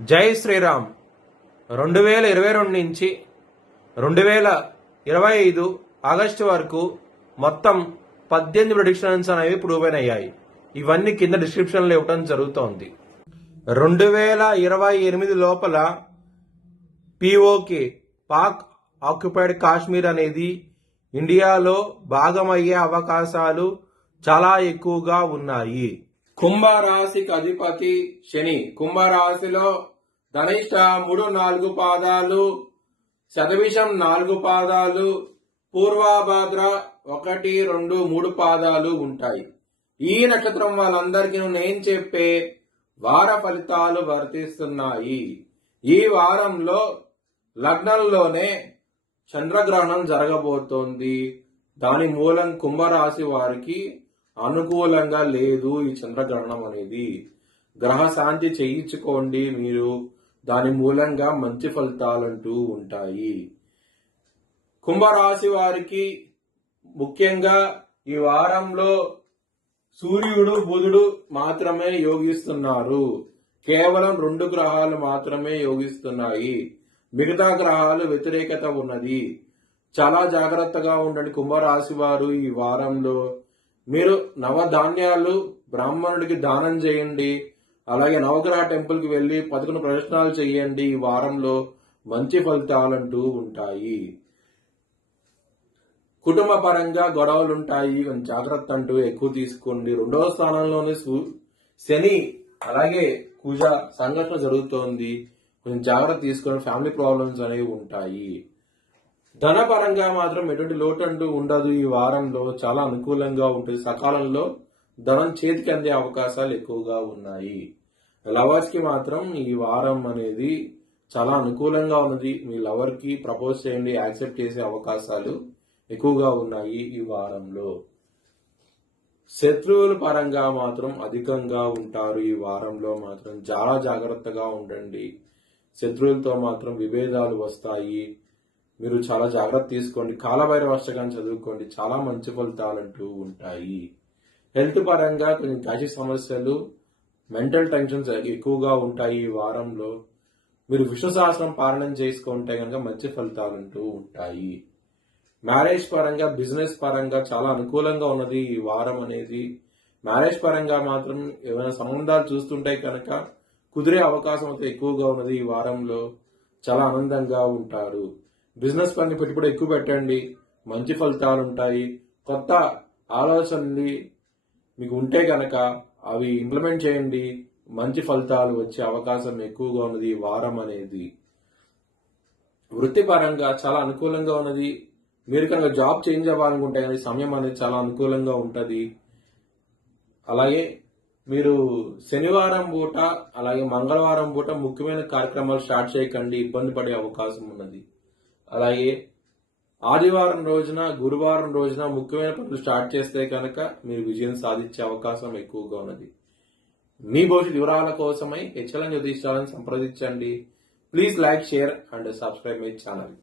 జై శ్రీరామ్. 2022 నుంచి 2025 ఆగస్టు వరకు మొత్తం 18 ప్రెడిక్షన్స్ అనేవి ప్రూవ్ అయ్యాయి. ఇవన్నీ కింద డిస్క్రిప్షన్లో ఇవ్వడం జరుగుతోంది. 2028 లోపల పిఓకే పాక్ ఆక్యుపైడ్ కాశ్మీర్ అనేది ఇండియాలో భాగమయ్యే అవకాశాలు చాలా ఎక్కువగా ఉన్నాయి. కుంభరాశికి అధిపతి శని. కుంభరాశిలో ధనిష్ట 3-4 పాదాలు, శతభిషం 4 పాదాలు, పూర్వభాద్ర 1-2-3 పాదాలు ఉంటాయి. ఈ నక్షత్రం వాళ్ళందరికీ నేను చెప్పే వార ఫలితాలు వర్తిస్తున్నాయి. ఈ వారంలో లగ్నంలోనే చంద్రగ్రహణం జరగబోతోంది. దాని మూలం కుంభరాశి వారికి అనుకూలంగా లేదు. ఈ చంద్రగ్రహణం అనేది గ్రహ శాంతి చేయించుకోండి. మీరు దాని మూలంగా మంచి ఫలితాలంటూ ఉంటాయి. కుంభరాశి వారికి ముఖ్యంగా ఈ వారంలో సూర్యుడు బుధుడు మాత్రమే యోగిస్తున్నారు. కేవలం 2 గ్రహాలు మాత్రమే యోగిస్తున్నాయి. మిగతా గ్రహాలు వ్యతిరేకత ఉన్నది. చాలా జాగ్రత్తగా ఉండండి కుంభరాశి వారు. ఈ వారంలో మీరు నవధాన్యాలు బ్రాహ్మణుడికి దానం చేయండి. అలాగే నవగ్రహ టెంపుల్ కి వెళ్లి 11 ప్రదక్షిణాలు చేయండి. ఈ వారంలో మంచి ఫలితాలంటూ ఉంటాయి. కుటుంబ పరంగా గొడవలు ఉంటాయి. కొంచెం జాగ్రత్త అంటూ ఎక్కువ తీసుకోండి. 2వ స్థానంలోనే శని అలాగే కుజ సంఘటన జరుగుతోంది. కొంచెం జాగ్రత్త తీసుకొని ఫ్యామిలీ ప్రాబ్లమ్స్ అనేవి ఉంటాయి. ధనపరంగా మాత్రం ఎటువంటి లోటు అంటూ ఉండదు. ఈ వారంలో చాలా అనుకూలంగా ఉంటుంది. సకాలంలో ధనం చేతికి అందే అవకాశాలు ఎక్కువగా ఉన్నాయి. లవర్స్ కి మాత్రం ఈ వారం అనేది చాలా అనుకూలంగా ఉన్నది. మీ లవర్ కి ప్రపోజ్ చేయండి, యాక్సెప్ట్ చేసే అవకాశాలు ఎక్కువగా ఉన్నాయి ఈ వారంలో. శత్రువుల పరంగా మాత్రం అధికంగా ఉంటారు. ఈ వారంలో మాత్రం చాలా జాగ్రత్తగా ఉండండి. శత్రువులతో మాత్రం విభేదాలు వస్తాయి. మీరు చాలా జాగ్రత్త తీసుకోండి. కాలభైరవ అష్టకాన్ని చదువుకోండి. చాలా మంచి ఫలితాలంటూ ఉంటాయి. హెల్త్ పరంగా కొంచెం గ్యాస్ట్రిక్ సమస్యలు, మెంటల్ టెన్షన్స్ ఎక్కువగా ఉంటాయి. ఈ వారంలో మీరు విష్ణు సహస్రం పారాయణం చేసుకుంటే కనుక మంచి ఫలితాలంటూ ఉంటాయి. మ్యారేజ్ పరంగా, బిజినెస్ పరంగా చాలా అనుకూలంగా ఉన్నది ఈ వారం అనేది. మ్యారేజ్ పరంగా మాత్రం ఏమైనా సంబంధాలు చూస్తుంటే కనుక కుదిరే అవకాశం అయితే ఎక్కువగా ఉన్నది. ఈ వారంలో చాలా ఆనందంగా ఉంటారు. బిజినెస్ పని పెట్టుబడి ఎక్కువ పెట్టండి. మంచి ఫలితాలు ఉంటాయి. కొత్త ఆలోచనలు మీకు ఉంటే కనుక అవి ఇంప్లిమెంట్ చేయండి. మంచి ఫలితాలు వచ్చే అవకాశం ఎక్కువగా ఉన్నది ఈ వారం అనేది. వృత్తిపరంగా చాలా అనుకూలంగా ఉన్నది. మీరు కనుక జాబ్ చేంజ్ అవ్వాలనుకుంటే కానీ సమయం అనేది చాలా అనుకూలంగా ఉంటుంది. అలాగే మీరు శనివారం పూట అలాగే మంగళవారం పూట ముఖ్యమైన కార్యక్రమాలు స్టార్ట్ చేయకండి. ఇబ్బంది పడే అవకాశం ఉన్నది. అలాగే ఆదివారం రోజున, గురువారం రోజున ముఖ్యమైన పనులు స్టార్ట్ చేస్తే కనుక మీరు విజయం సాధించే అవకాశం ఎక్కువగా ఉన్నది. మీ భవిష్యత్ వివరాల కోసమై హెచ్ఎల్ఎన్ జ్యోతిష్యాలను సంప్రదించండి. Please like, share and subscribe my channel.